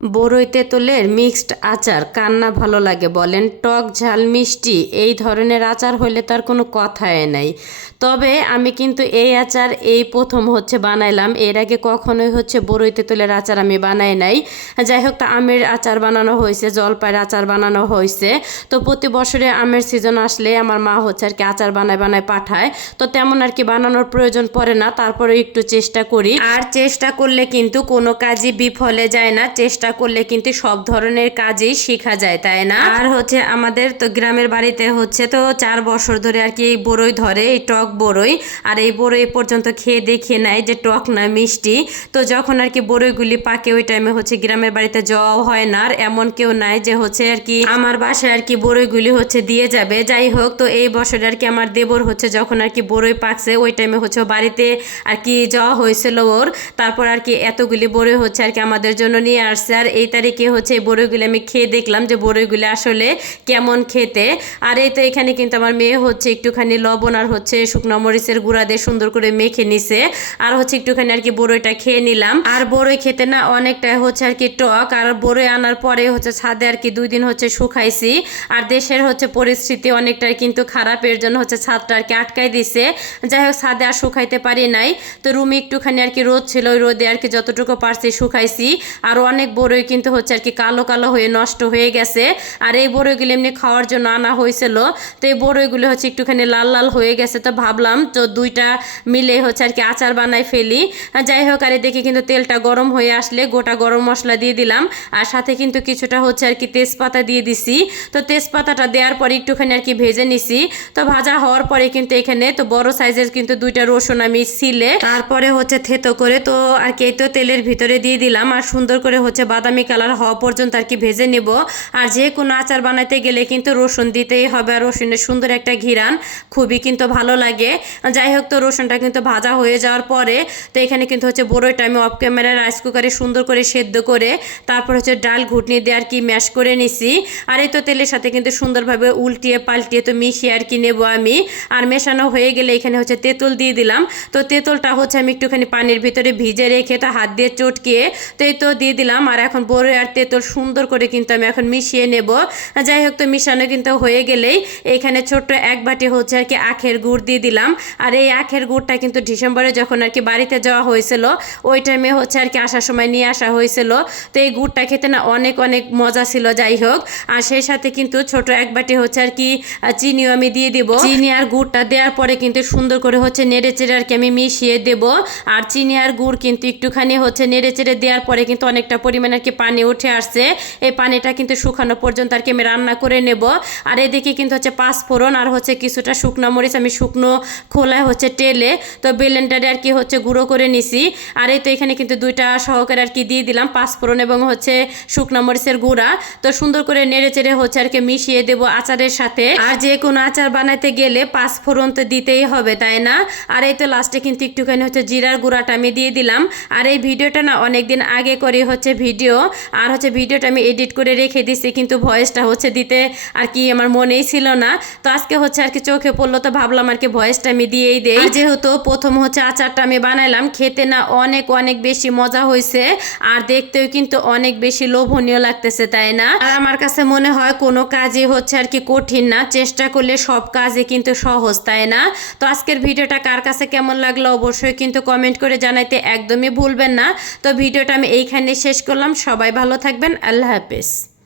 বরই তেঁতুলের মিক্সড আচার কার না ভালো লাগে বলেন। টক ঝাল মিষ্টি এই ধরনের আচার হলে তার কোনো কথাই নাই। তবে আমি কিন্তু এই আচার এই প্রথম বানাইলাম। এর আগে কখনোই বরই তেঁতুলের আচার আমি বানাই নাই। যাই হোক, তা আমের আচার বানানো হয়েছে, জলপাইয়ের আচার বানানো হয়েছে। তো প্রতি বছরে আমের সিজন আসলে আমার মা আর কি আচার বানায় বানায় পাঠায়। তো তেমন আর কি বানানোর প্রয়োজন পড়ে না, তারপরে একটু চেষ্টা করি। আর চেষ্টা করলে কিন্তু কোনো কাজই বিফলে যায় না, চেষ্টা করলে কিন্তু সব ধরনের কাজই শেখা যায়, তাই না? আর আমাদের তো গ্রামের বাড়িতে তো 4 বছর ধরে আর কি এই বরই ধরে, এই টক বরই। আর এই বরই পর্যন্ত খেয়ে দেখে নাই যে টক না মিষ্টি। তো যখন আর কি বরইগুলি পাকে ওই টাইমে গ্রামের বাড়িতে যাওয়া হয় না, আর এমন কেউ নাই যে আর কি আমার বাসায় আর কি বরইগুলি দিয়ে যাবে। যাই হোক, তো এই বছর আর কি আমার দেবর যখন আর কি বরই পাকছে ওই টাইমে বাড়িতে আর কি যাওয়া হয়েছিল ওর। তারপর আর কি এতগুলি বরই আর কি আমাদের জন্য নিয়ে আসছে। আর এই তারিখে এই বরইগুলি আমি খেয়ে দেখলাম যে বরইগুলি আসলে কেমন খেতে। আর এই তো এখানে কিন্তু আমার মেয়ে একটুখানি লবণ আর শুকনো মরিচের গুঁড়া দিয়ে সুন্দর করে মেখে নিছে। আর একটুখানি আর কি বরইটা খেয়ে নিলাম। আর বরই খেতে না অনেকটা আর কি টক। আর বরই আনার পরে ছাদে আর কি 2 দিন শুকাইছি। আর দেশের পরিস্থিতি অনেকটাই কিন্তু খারাপ, এর জন্য ছাদটা আর কি আটকাই দিছে। যাই হোক, ছাদে আর শুকাইতে পারি নাই। তো রুমে একটুখানি আর কি রোদ ছিল, ওই রোদে আর কি যতটুকু পারছি শুকাইছি। আর অনেক বরই কিন্তু আর কি কালো কালো হয়ে নষ্ট হয়ে গেছে। আর এই বরইগুলো এমনি খাওয়ার জন্য আনা হয়েছিল। তো এই বরইগুলো একটুখানি লাল লাল হয়ে গেছে। তো ভাবলাম তো দুইটা মিলে আর কি আচার বানাই ফেলি। যাই হোক, আর দেখি কিন্তু তেলটা গরম হয়ে আসলে গোটা গরম মশলা দিয়ে দিলাম। আর সাথে কিন্তু কিছুটা আর কি তেজপাতা দিয়ে দিছি। তো তেজপাতাটা দেওয়ার পরে একটুখানি আর কি ভেজে নিছি। তো ভাজা হওয়ার পরে কিন্তু এখানে তো বড় সাইজের কিন্তু 2টা রসুন আমি ছিলে, তারপরে থেতো করে তো আর কি তো তেলের ভিতরে দিয়ে দিলাম। আর সুন্দর করে বাদামি কালার হওয়া পর্যন্ত আর কি ভেজে নেব। আর যে কোনো আচার বানাইতে গেলে কিন্তু রসুন দিতেই হবে। আর রসুনের সুন্দর একটা ঘিরান খুবই কিন্তু ভালো লাগে। যাই হোক, তো রসুনটা কিন্তু ভাজা হয়ে যাওয়ার পরে তো এখানে কিন্তু বরইটা আমি অফ ক্যামেরায় রাইস কুকারে সুন্দর করে সেদ্ধ করে তারপর ডাল ঘুটনি দিয়ে আর কি ম্যাশ করে নিছি। আর এই তো তেলের সাথে কিন্তু সুন্দরভাবে উল্টিয়ে পাল্টিয়ে তো মিশিয়ে আর কি নেবো আমি। আর মেশানো হয়ে গেলে এখানে তেঁতুল দিয়ে দিলাম। তো তেঁতুলটা আমি একটুখানি পানির ভিতরে ভিজে রেখে তো হাত দিয়ে চটকিয়ে তো এই তো দিয়ে দিলাম। আর এখন বরই আর তেঁতুল সুন্দর করে কিন্তু আমি এখন মিশিয়ে নেব। যাই হোক, তো মিশানো কিন্তু হয়ে গেলেই এখানে ছোট্ট 1 বাটি আর কি আখের গুড় দিয়ে দিলাম। আর এই আখের গুড়টা কিন্তু ডিসেম্বরে যখন আর কি বাড়িতে যাওয়া হয়েছিল ওই টাইমে আর কি আসার সময় নিয়ে আসা হয়েছিল। তো এই গুড়টা খেতে না অনেক অনেক মজা ছিল। যাই হোক, আর সেই সাথে কিন্তু ছোট 1 বাটি আর কি চিনিও আমি দিয়ে দিব। চিনি আর গুড়টা দেওয়ার পরে কিন্তু সুন্দর করে নেড়ে চেড়ে আর কি আমি মিশিয়ে দেব। আর চিনি আর গুড় কিন্তু একটুখানি নেড়ে চেড়ে দেওয়ার পরে কিন্তু অনেকটা পরিমাণ আর কি পানি উঠে আসছে। এই পানিটা কিন্তু শুকানো পর্যন্ত আর কি আমি রান্না করে নেব। আর এদিকে কিন্তু 5 ফোড়ন আর কিছুটা শুকনো মরিচ আমি শুকনো খোলায় টেলে তো ব্লেন্ডারে আর কি গুঁড়ো করে নিছি। আর এই তো এখানে কিন্তু 2টা সহকারে আর কি দিয়ে দিলাম 5 ফোড়ন এবং শুকনো মরিচের গুঁড়া। তো সুন্দর করে নেড়ে চেড়ে আর কি মিশিয়ে দেব আচারের সাথে। আর যে কোনো আচার বানাইতে গেলে 5 ফোড়ন তো দিতেই হবে, তাই না? আর এই তো লাস্টে কিন্তু একটুখানি জিরার গুঁড়াটা আমি দিয়ে দিলাম। আর এই ভিডিওটা না অনেকদিন আগে করে ভিডিও, আর ভিডিওটা আমি এডিট করে রেখে দিছি, কিন্তু ভয়েসটা দিতে আর কি আমার মনেই ছিল না। তো আজকে আর কি চোখে পড়লো, তো ভাবলাম আর কি ভয়েসটা আমি দিয়েই দেই। যেহেতু প্রথম আচারটা আমি বানাইলাম, খেতে না অনেক অনেক বেশি মজা হয়েছে। আর দেখতেও কিন্তু অনেক বেশি লোভনীয় লাগতেছে, তাই না? আর আমার কাছে মনে হয় কোনো কাজই আর কি কঠিন না, চেষ্টা করলে সব কাজই কিন্তু সহজ, তাই না? তো আজকের ভিডিওটা কার কাছে কেমন লাগলো অবশ্যই কিন্তু কমেন্ট করে জানাইতে একদমই ভুলবেন না। তো ভিডিওটা আমি এইখানে শেষ করলাম। সবাই ভালো থাকবেন। আল্লাহ হাফেজ।